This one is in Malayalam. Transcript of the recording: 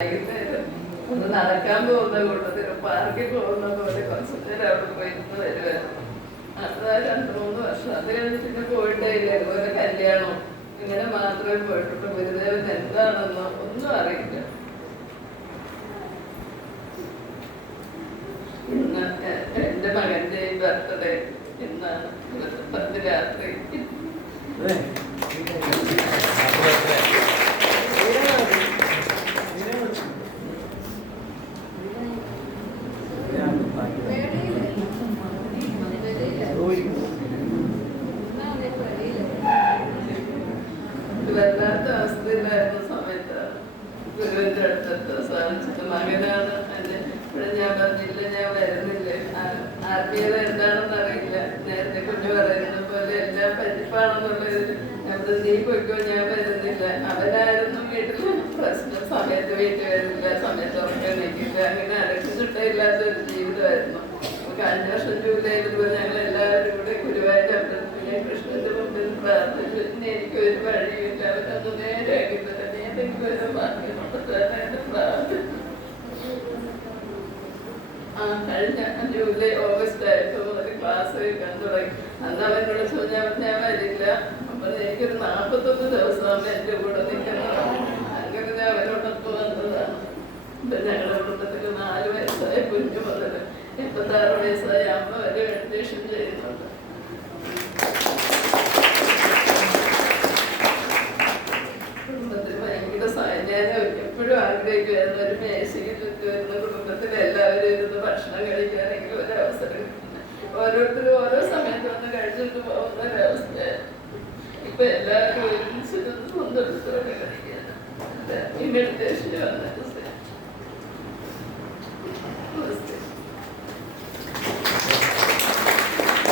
ഒന്ന് നടക്കാൻ പോകുന്ന കൂട്ടത്തിൽ പാർക്കിൽ പോകുന്ന പോലെ കുറച്ച് നേരം അവിടെ പോയിരുന്ന് വരുമായിരുന്നു. അതാ 2-3 വർഷം. അത് കഴിഞ്ഞ് പിന്നെ പോയിട്ടേ ഇല്ല. ഇതുപോലെ കല്യാണം ഇങ്ങനെ മാത്രമേ പോയിട്ടുള്ളൂ. ഗുരുദേവൻ എന്താണെന്നോ ഒന്നും അറിയില്ല. ഇന്ന് എൻ്റെ മകൻ്റെ ബർത്ത്ഡേ ഇന്നാണ്. 10 രാത്രി. വല്ലാത്ത അവസ്ഥയിലായിരുന്ന സമയത്താണ് ഗുരുവിൻ്റെ അടുത്തെത്താൻ സാധിച്ചത്. മകനാണ് എന്നെ. ഇവിടെ ഞാൻ പറഞ്ഞില്ല, ഞാൻ വരുന്നില്ല. ആത്മീയത എന്താണെന്ന് അറിയില്ല. നേരത്തെ കുഞ്ഞു പറയുന്ന പോലെ എല്ലാം പരിപ്പാണെന്നുള്ളത്. അവിടെ നീ പോയിക്കോ, ഞാൻ വരുന്നില്ല. അവരായിരുന്നു വീട്ടിൽ പ്രശ്നം. സമയത്ത് വീട്ടിൽ വരില്ല, സമയത്ത് ഉറക്കാൻ നിൽക്കില്ല. അങ്ങനെ അടച്ചുചിട്ടയില്ലാത്തൊരു ജീവിതമായിരുന്നു. നമുക്ക് 5 വർഷം ജൂലൈയിൽ ഇതുപോലെ ഞങ്ങൾ എല്ലാവരും കൂടെ ഗുരുവായൂർ അമ്പലത്തിലെ കൃഷ്ണന്റെ മുമ്പിൽ പ്രാർത്ഥിച്ചു. ഇനി എനിക്ക് ഒരു വഴിയില്ല, അവരത് നേരെയാക്കി തരാൻ ഏതെങ്കിലും ഒരു ഭാഗ്യം നടത്താനായിട്ട് പ്രാർത്ഥിച്ചു. കഴിഞ്ഞ ജൂലൈ ഓഗസ്റ്റ് ആയപ്പോൾ മുതൽ ക്ലാസ് കഴിക്കാൻ തുടങ്ങി. അന്ന് അവൻ വിളിച്ചു, ഞാൻ വരില്ല. അപ്പോൾ എനിക്കൊരു 41 ദിവസമാകുമ്പോൾ എൻ്റെ കൂടെ നിൽക്കുന്നതാണ്. അങ്ങനെ ഞാൻ അവരോടൊപ്പം വന്നതാണ്. ഇപ്പം ഞങ്ങളുടെ കുടുംബത്തിൽ 4 വയസ്സായ കുഞ്ഞു മുതൽ 86 വയസ്സായ അമ്മ വരെ മെഡിറ്റേഷൻ ചെയ്യുന്നുണ്ട്. കുടുംബത്തിൽ ഭയങ്കര ഞാൻ എപ്പോഴും ആഗ്രഹിക്കുമായിരുന്നു ഒരു മേശയ്ക്ക് ചുറ്റും വരുന്ന കുടുംബത്തിൽ എല്ലാവരും ഇരുന്ന് ഭക്ഷണം കഴിക്കാനെങ്കിലും ഒരവസരം. ഓരോരുത്തരും ഓരോ സമയത്ത് വന്ന് കഴിച്ചിട്ട് പോകുന്ന ഒരവസ്ഥയായിരുന്നു. ഇപ്പൊ എല്ലാവരും ഒരുമിച്ച് സ്വന്തം കഴിക്കാനാണ് ഈ മെഡിറ്റേഷന് വന്നത്.